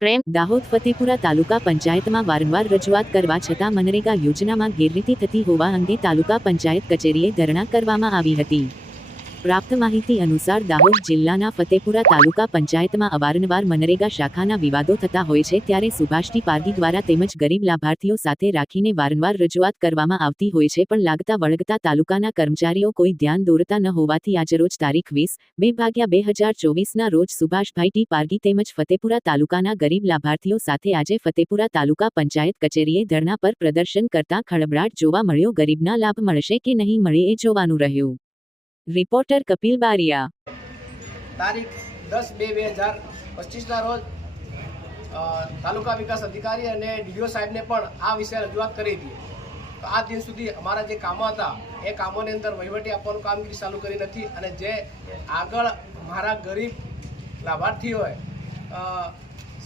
પ્રેમ દાહોદ ફતેપુરા તાલુકા પંચાયતમાં વારંવાર રજૂઆત કરવા છતાં મનરેગા યોજનામાં ગેરરીતિ થતી હોવા અંગે તાલુકા પંચાયત કચેરીએ ધરણા કરવામાં આવી હતી। પ્રાપ્ત માહિતી અનુસાર દાહોદ જિલ્લાના ફતેપુરા તાલુકા પંચાયતમાં અવારનવાર મનરેગા શાખાના વિવાદો થતા હોય છે, ત્યારે સુભાષટી પારધી દ્વારા તેમજ ગરીબ લાભાર્થીઓ સાથે રાખીને વારંવાર રજૂઆત કરવામાં આવતી હોય છે, પણ લાગતા વળગતા તાલુકાના કર્મચારીઓ કોઈ ધ્યાન દોરતા ન હોવાથી આજરોજ તારીખ 20/2/2024ના રોજ સુભાષભાઈ ટી પારધી તેમજ ફતેપુરા તાલુકાના ગરીબ લાભાર્થીઓ સાથે આજે ફતેપુરા તાલુકા પંચાયત કચેરીએ ધરણા પર પ્રદર્શન કરતા ખળભળાટ જોવા મળ્યો। ગરીબના લાભ મળશે કે નહીં મળે એ જોવાનું રહ્યું। रिपोर्टर कपिल बारिया। तारीख 10/2/2025 रोज तालुका विकास अधिकारी और डीडीओ साहेब ने आ विषय रजूआत करी थी। तो आ दिन सुधी अमारा जे कामों था ए कामों ने अंदर वहीवटी आपवानुं कामगीरी चालू करी नथी अने जे आगळ मारा गरीब लाभार्थी होय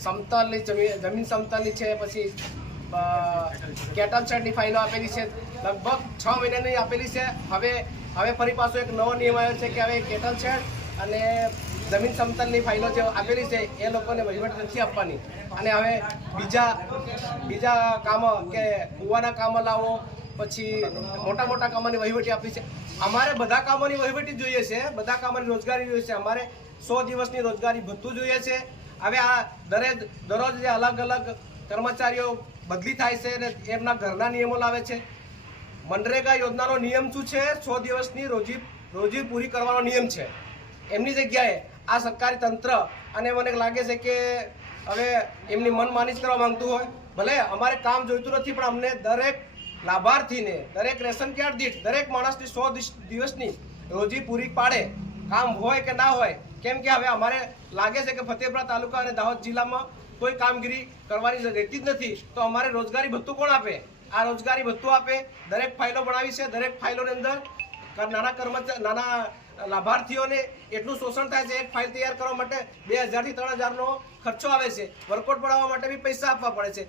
समतलनी जमीन समतलनी छे, पछी केटल शेडनी फाइलो आपेली छे, लगभग 6 महीनानी आपेली छे। હવે ફરી પાછો એક નવો નિયમ આવ્યો છે કે હવે કેટલ શેડ અને જમીન સમતલની ફાઇલો જે આપેલી છે એ લોકોને વહીવટ નથી આપવાની, અને હવે બીજા કામો કે કૂવાના કામો લાવો, પછી મોટા મોટા કામોની વહીવટી આપી છે। અમારે બધા કામોની વહીવટી જોઈએ છે, બધા કામોની રોજગારી જોઈએ છે, અમારે 100 દિવસની રોજગારી ભથ્થું જોઈએ છે। હવે આ દરરોજ જે અલગ અલગ કર્મચારીઓ બદલી થાય છે અને એમના ઘરના નિયમો લાવે છે। मनरेगा योजनाનો નિયમ શું છે? 100 દિવસની રોજી પૂરી કરવાનો નિયમ છે। એમની જગ્યાએ આ સરકારી તંત્ર અને મને લાગે છે કે હવે એમની મનમાની કરવા માંગતું હોય। ભલે અમારે કામ જોઈતું નથી, પણ અમને દરેક લાભાર્થીને દરેક રેશન કાર્ડ દીઠ દરેક માણસની 100 દિવસની રોજી પૂરી પાડે, કામ હોય કે ના હોય। કેમ કે હવે અમારે લાગે છે કે ફતેપુરા તાલુકા અને દાહોદ જિલ્લામાં કોઈ કામગીરી કરવાની રહેતી જ નથી, તો અમારે રોજગારી ભથ્થું કોણ આપે? आ रोजगारी भत्तु आपे। दरेक फाइलो बनावी छे, दरेक फाइलों अंदर नाना लाभार्थीओं ने एटलुं शोषण थाय छे। एक फाइल तैयार करवा माटे 2000 થી 3000 नो खर्चो आवे छे। वर्कआउट बनाववा माटे बी पैसा आपवा पड़े छे,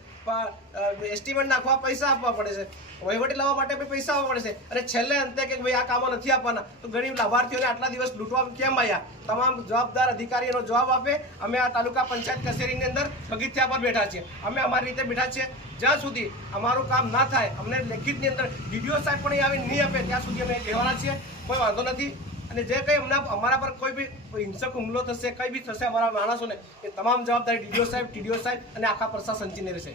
एस्टिमेट नाखवा पैसा आपवा पड़े छे, वहीवटी लाववा माटे बी पैसा आपवा पड़े छे, अने छेल्ले अंते के भाई आ कामो नथी आपवाना तो गरीब लाभार्थीओने आटला दिवस लूंटवा केम आव्या? तमाम जवाबदार अधिकारीओनो जवाब आपे। अमे आ तालुका पंचायत कचेरीनी अंदर पगथिया पर बैठा छीए, अमे अमारी रीते बैठा छीए। ज्यां सुधी अमारुं काम ना थाय, अमने लेखितनी अंदर डीडीओ साहेब पण आवी नहीं आपे त्यां सुधी अमे कहेवाना छीए, कोई वांधो नथी। અને જે કંઈ અમારા પર કોઈ બી હિંસક હુમલો થશે, કંઈ બી થશે અમારા માણસોને, એ તમામ જવાબદારી ડીડીઓ સાહેબ, ટીડીઓ સાહેબ અને આખા પ્રશાસન ચીને રહેશે।